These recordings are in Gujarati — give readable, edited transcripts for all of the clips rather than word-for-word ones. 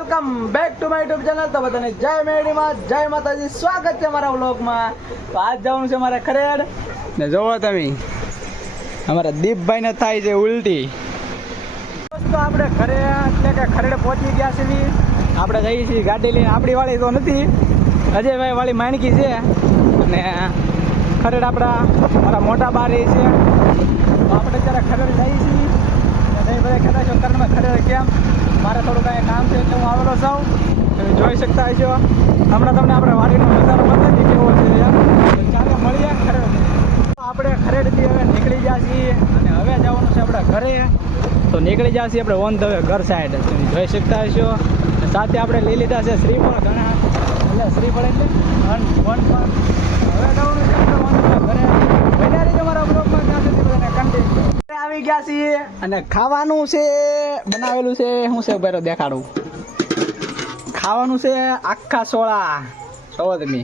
Welcome back to my YouTube channel. તો બધાને જય મેડીમાં, જય માતાજી. સ્વાગત છે મારા વ્લોગમાં. તો આજ જવાનું છે મારે ખરેડ ને જોવો તમે અમારા દીપભાઈને થાય છે ઉલટી. દોસ્તો આપણે ઘરે એટલે કે ખરેડ પહોંચી ગયા છીએ. આપણે જઈએ છીએ ગાડી લઈને. આપણી વાળી તો નથી, અજયભાઈ વાળી માણકી છે. અને ખરેડ આપણા મારા મોટા બા રહી છે. તો આપણે અત્યારે ખરેડ જઈએ છીએ. નહીં બધા કહેતા છો કરણમાં ખરેડ કેમ, મારે થોડું કાંઈ કામ છે એટલે હું આવેલો છું. તમે જોઈ શકતા હશો. હમણાં તમને આપણે વાડીનો નજારો બતાવી કેવો છે એમ. તો ચાલો મળીએ ખરેડ. આપણે ખરેડથી હવે નીકળી ગયા છીએ અને હવે જવાનું છે આપણે ઘરે. તો નીકળી ગયા છીએ આપણે ઓન ધ વે ઘર સાઈડ. તમે જોઈ શકતા હશો. સાથે આપણે લઈ લીધા છે શ્રીફળ ઘણા, એટલે શ્રીફળ એટલે વન પણ હવે જવાનું છે આપણે ઓન ધ વે ઘરે. વધારે જો મારા બ્લોગમાં ત્યાં સુધી બધાને કન્ટિન્યુ આવી ગયા છીએ. અને ખાવાનું છે બનાવેલું છે. શું છે ભાઈ દેખાડું. ખાવાનું છે આખા સોળા. જોવો તમે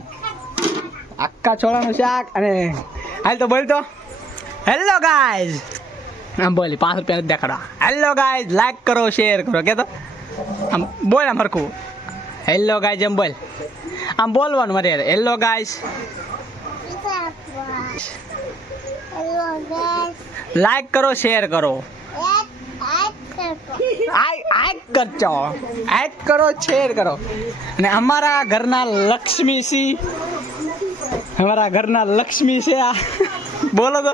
આખા છોળાનું શાક. અને હાલ તો બોલ તો હેલો ગાઈઝ. આમ બોલી 5 રૂપિયા નથી દેખાડો. હેલો ગાઈઝ, લાઈક કરો, શેર કરો. કે તો આમ બોલ, આમ હરખું હેલો ગાઈઝ એમ બોલ. આમ બોલવાનું મારે હેલો ગાઈઝ, લાઈક કરો, શેર કરો. આઈક કરજો, આઈક કરો, શેર કરો. અને અમારા ઘરના લક્ષ્મી સી, અમારા ઘરના લક્ષ્મી છે આ. બોલો તો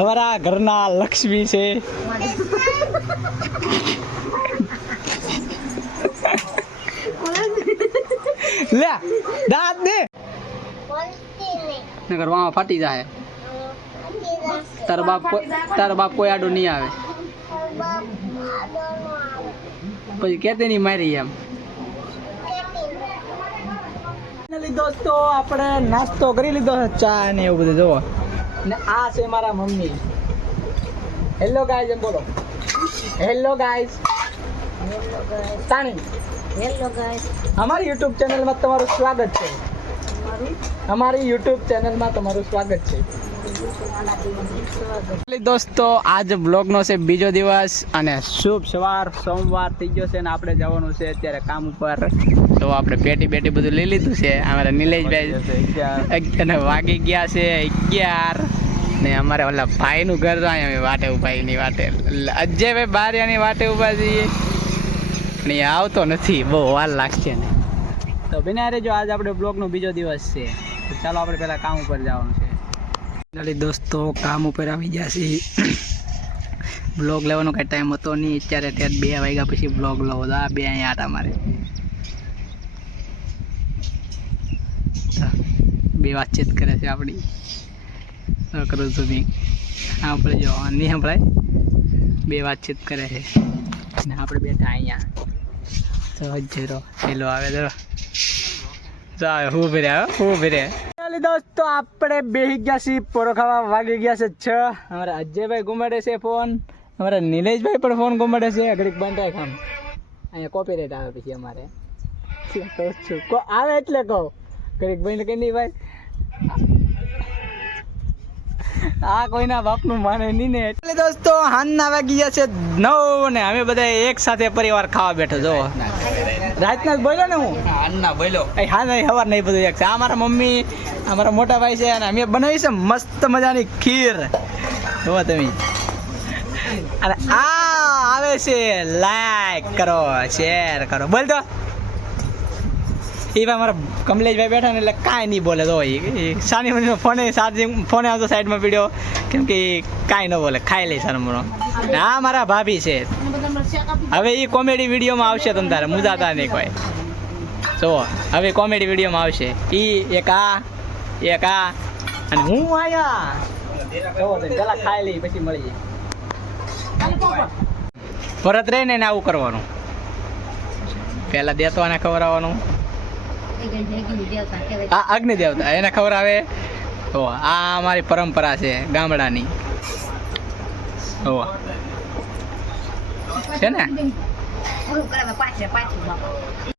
અમારા ઘરના લક્ષ્મી છે. લે દાંત દે નગર વામાં ફાટી જાય. તારા બાપ કોઈ આડો નહીં આવે. પછી કેતે નહીં મારી એમ. દોસ્તો આપણે નાસ્તો કરી લીધો છે, ચા ને એવું બધું. જોવો ને આ છે મારા મમ્મી. હેલો ગાઈઝ એમ બોલો. હેલો ગાઈઝ, તાણી હેલો ગાઈઝ. અમારી યુટ્યુબ ચેનલમાં તમારું સ્વાગત છે. અમારી યુટ્યુબ ચેનલમાં તમારું સ્વાગત છે. દોસ્તો આજ બ્લોગનો છે બીજો દિવસ અને શુભ સવાર. સોમવાર થઈ ગયો છે ને આપણે જવાનું છે અત્યારે કામ ઉપર. તો આપણે પેટી બધું લઈ લીધું છે. અમારા નિલેશભાઈ અને વાગી ગયા છે 11 ને અમારે ઓલા ભાઈનું ઘર તો અહીંયા વાટે ભાઈની વાટે અજયભાઈ બારિયાની વાટે ઊભા છીએ. પણ એ આવતો નથી, બહુ વાર લાગશે ને. તો બિના રહેજો, આજ આપણે બ્લોગનો બીજો દિવસ છે. તો ચાલો આપણે પહેલાં કામ ઉપર જવાનું છે. દોસ્તો કામ ઉપર આવી ગયા છીએ. બ્લોગ લેવાનો કાંઈ ટાઈમ હતો નહીં. અત્યારે 2 વાગ્યા પછી બ્લોગ લો. આ 2 અહીંયા આટા મારે. 2 વાતચીત કરે છે આપણી. કરું છું બી આપણે જો નહીં સંભળાય. 2 વાતચીત કરે છે ને આપણે બેઠા અહીંયા. તો જરો પેલો આવે તો આવે હું ભરે. દોસ્તો આપણે બેસી ગયા છીએ પોરો ખાવા. વાગી ગયા છે 6. અમારા અજયભાઈ ઘુમાડે છે ફોન. અમારા નિલેશભાઈ પણ ફોન ઘુમાડે છે. ઘડીક બંધ રાખ. આમ અહીંયા કોપીરાઇટ આવે પછી અમારે આવે એટલે કહો ઘડીક બંધ કે નહીં ભાઈ. આ કોઈના બાપનું માને નહીં ને. એટલે દોસ્તો હાનના વાગી ગયા છે 9 ને અમે બધા એક સાથે પરિવાર ખાવા બેઠો. જો રાતના જ બોલ્યો ને હું. હાનના બોલ્યો. હા નહીં સવાર નહીં બધું એક છે. આ મારા મમ્મી, અમારા મોટા ભાઈ છે અને અમે બનાવી છે મસ્ત મજાની ખીર. જોવો તમે. અને આ આવે છે લાઈક કરો, શેર કરો. બોલ તો એ ભાઈ મારા કમલેશભાઈ બેઠા ને એટલે કાંઈ નહીં બોલે. તો સાની મનીનો ફોને આવતો સાઈડમાં પીડ્યો કેમ કે કાંઈ ન બોલે, ખાઈ લે શરમનો. હા મારા ભાભી છે. હવે એ કોમેડી વિડીયોમાં આવશે. તમે તારે મુજાતા નહીં કોઈ. જો હવે કોમેડી વિડીયોમાં આવશે. એ એક આ અને હું આયા. પેલા ખાઈ લઈ પછી મળીએ. પરત રહીને એને આવું કરવાનું. પેલા દેતો અને ખવડાવવાનું. આ અગ્નિ દેવતા એને ખવડાવે. તો આ અમારી પરંપરા છે ગામડાની. છે ને.